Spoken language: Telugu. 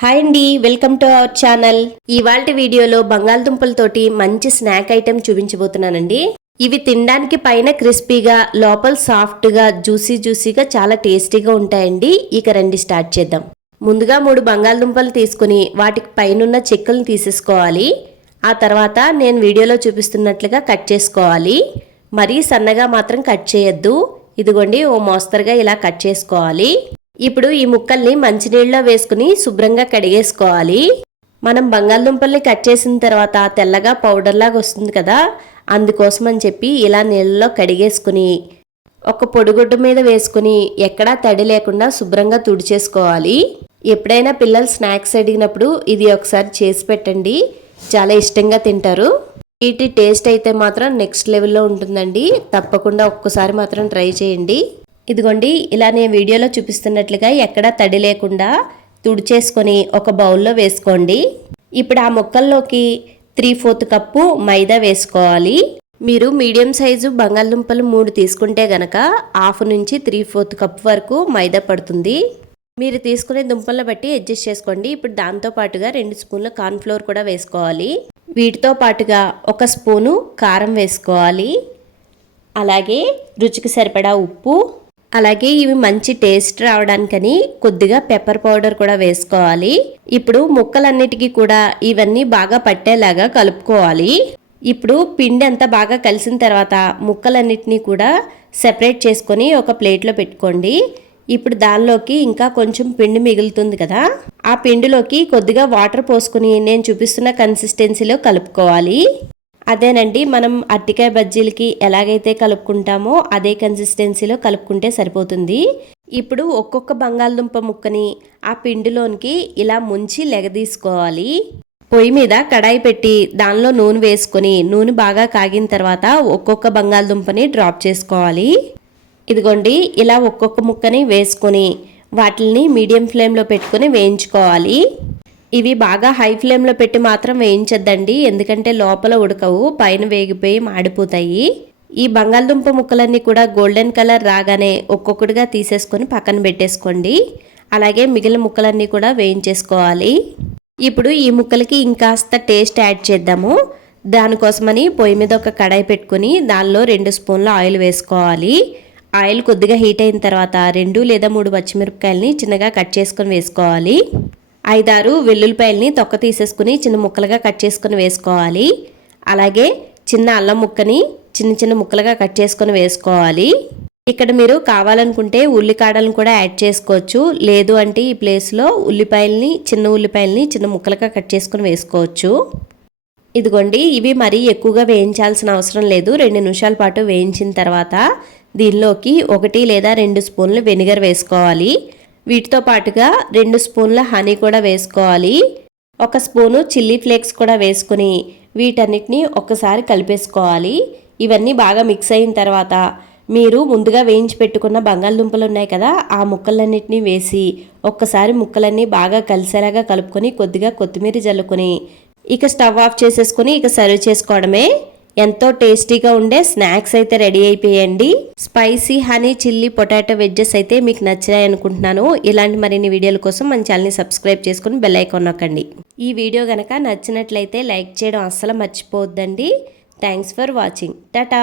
హాయ్ అండి వెల్కమ్ టు అవర్ ఛానల్. ఇవాళ వీడియోలో బంగాళదుంపలతోటి మంచి స్నాక్ ఐటెం చూపించబోతున్నానండి. ఇవి తినడానికి పైన క్రిస్పీగా లోపల సాఫ్ట్గా జ్యూసీ జ్యూసీగా చాలా టేస్టీగా ఉంటాయండి. ఇక రండి స్టార్ట్ చేద్దాం. ముందుగా మూడు బంగాళదుంపలు తీసుకుని వాటికి పైనున్న చెక్కలను తీసేసుకోవాలి. ఆ తర్వాత నేను వీడియోలో చూపిస్తున్నట్లుగా కట్ చేసుకోవాలి. మరీ సన్నగా మాత్రం కట్ చేయొద్దు. ఇదిగోండి ఓ మోస్తరుగా ఇలా కట్ చేసుకోవాలి. ఇప్పుడు ఈ ముక్కల్ని మంచినీళ్ళలో వేసుకుని శుభ్రంగా కడిగేసుకోవాలి. మనం బంగాళదుంపల్ని కట్ చేసిన తర్వాత తెల్లగా పౌడర్ లాగా వస్తుంది కదా అందుకోసం అని చెప్పి ఇలా నీళ్ళలో కడిగేసుకుని ఒక పొడిగుడ్డ మీద వేసుకుని ఎక్కడా తడి లేకుండా శుభ్రంగా తుడిచేసుకోవాలి. ఎప్పుడైనా పిల్లలు స్నాక్స్ అడిగినప్పుడు ఇది ఒకసారి చేసి పెట్టండి చాలా ఇష్టంగా తింటారు. వీటి టేస్ట్ అయితే మాత్రం నెక్స్ట్ లెవెల్లో ఉంటుందండి తప్పకుండా ఒక్కసారి మాత్రం ట్రై చేయండి. ఇదిగోండి ఇలా నేను వీడియోలో చూపిస్తున్నట్లుగా ఎక్కడా తడి లేకుండా తుడిచేసుకొని ఒక బౌల్లో వేసుకోండి. ఇప్పుడు ఆ ముక్కల్లోకి త్రీ ఫోర్త్ కప్పు మైదా వేసుకోవాలి. మీరు మీడియం సైజు బంగాళదుంపలు మూడు తీసుకుంటే గనక హాఫ్ నుంచి త్రీ ఫోర్త్ కప్ వరకు మైదా పడుతుంది. మీరు తీసుకునే దుంపలను బట్టి అడ్జస్ట్ చేసుకోండి. ఇప్పుడు దాంతో పాటుగా రెండు స్పూన్ల కార్న్ఫ్లోర్ కూడా వేసుకోవాలి. వీటితో పాటుగా ఒక స్పూను కారం వేసుకోవాలి. అలాగే రుచికి సరిపడా ఉప్పు అలాగే ఇవి మంచి టేస్ట్ రావడానికని కొద్దిగా పెప్పర్ పౌడర్ కూడా వేసుకోవాలి. ఇప్పుడు ముక్కలన్నిటికీ కూడా ఇవన్నీ బాగా పట్టేలాగా కలుపుకోవాలి. ఇప్పుడు పిండి అంతా బాగా కలిసిన తర్వాత ముక్కలన్నిటినీ కూడా సెపరేట్ చేసుకొని ఒక ప్లేట్లో పెట్టుకోండి. ఇప్పుడు దానిలోకి ఇంకా కొంచెం పిండి మిగులుతుంది కదా. ఆ పిండిలోకి కొద్దిగా వాటర్ పోసుకుని నేను చూపిస్తున్న కన్సిస్టెన్సీలో కలుపుకోవాలి. అదేనండి మనం అరటికాయ బజ్జీలకి ఎలాగైతే కలుపుకుంటామో అదే కన్సిస్టెన్సీలో కలుపుకుంటే సరిపోతుంది. ఇప్పుడు ఒక్కొక్క బంగాళదుంప ముక్కని ఆ పిండిలోనికి ఇలా ముంచి లెగదీసుకోవాలి. పొయ్యి మీద కడాయి పెట్టి దానిలో నూనె వేసుకొని నూనె బాగా కాగిన తర్వాత ఒక్కొక్క బంగాళదుంపని డ్రాప్ చేసుకోవాలి. ఇదిగోండి ఇలా ఒక్కొక్క ముక్కని వేసుకొని వాటిని మీడియం ఫ్లేమ్లో పెట్టుకొని వేయించుకోవాలి. ఇవి బాగా హై ఫ్లేమ్లో పెట్టి మాత్రం వేయించద్దండి. ఎందుకంటే లోపల ఉడకవు పైన వేగిపోయి మాడిపోతాయి. ఈ బంగాళదుంప ముక్కలన్నీ కూడా గోల్డెన్ కలర్ రాగానే ఒక్కొక్కటిగా తీసేసుకొని పక్కన పెట్టేసుకోండి. అలాగే మిగిలిన ముక్కలన్నీ కూడా వేయించేసుకోవాలి. ఇప్పుడు ఈ ముక్కలకి ఇంకాస్త టేస్ట్ యాడ్ చేద్దాము. దానికోసమని పొయ్యి మీద ఒక కడాయి పెట్టుకుని దానిలో రెండు స్పూన్ల ఆయిల్ వేసుకోవాలి. ఆయిల్ కొద్దిగా హీట్ అయిన తర్వాత రెండు లేదా మూడు పచ్చిమిరపకాయలని చిన్నగా కట్ చేసుకొని వేసుకోవాలి. ఐదారు వెల్లుల్లిపాయలని తొక్క తీసేసుకుని చిన్న ముక్కలుగా కట్ చేసుకుని వేసుకోవాలి. అలాగే చిన్న అల్లం ముక్కని చిన్న చిన్న ముక్కలుగా కట్ చేసుకొని వేసుకోవాలి. ఇక్కడ మీరు కావాలనుకుంటే ఉల్లికాడలను కూడా యాడ్ చేసుకోవచ్చు. లేదు అంటే ఈ ప్లేస్లో ఉల్లిపాయలని చిన్న ఉల్లిపాయలని చిన్న ముక్కలుగా కట్ చేసుకొని వేసుకోవచ్చు. ఇదిగోండి ఇవి మరీ ఎక్కువగా వేయించాల్సిన అవసరం లేదు. రెండు నిమిషాల పాటు వేయించిన తర్వాత దీనిలోకి ఒకటి లేదా రెండు స్పూన్లు వెనిగర్ వేసుకోవాలి. వీటితో పాటుగా రెండు స్పూన్ల హనీ కూడా వేసుకోవాలి. ఒక స్పూను చిల్లీ ఫ్లేక్స్ కూడా వేసుకుని వీటన్నిటిని ఒక్కసారి కలిపేసుకోవాలి. ఇవన్నీ బాగా మిక్స్ అయిన తర్వాత మీరు ముందుగా వేయించి పెట్టుకున్న బంగాళదుంపలు ఉన్నాయి కదా ఆ ముక్కలన్నిటిని వేసి ఒక్కసారి ముక్కలన్నీ బాగా కలిసేలాగా కలుపుకొని కొద్దిగా కొత్తిమీర జల్లుకొని ఇక స్టవ్ ఆఫ్ చేసేసుకుని ఇక సర్వ్ చేసుకోవడమే. ఎంతో టేస్టీగా ఉండే స్నాక్స్ అయితే ready అయిపోయండి. Spicy honey chilli potato wedges అయితే మీకు నచ్చాయి అనుకుంటున్నాను. ఇలాంటి మరిన్ని వీడియోల కోసం మన ఛానల్ని సబ్స్క్రైబ్ చేసుకుని బెల్ ఐకాన్ నొక్కండి. ఈ వీడియో కనుక నచ్చినట్లయితే లైక్ చేయడం అస్సలు మర్చిపోవద్దండి. Thanks for watching. టాటా!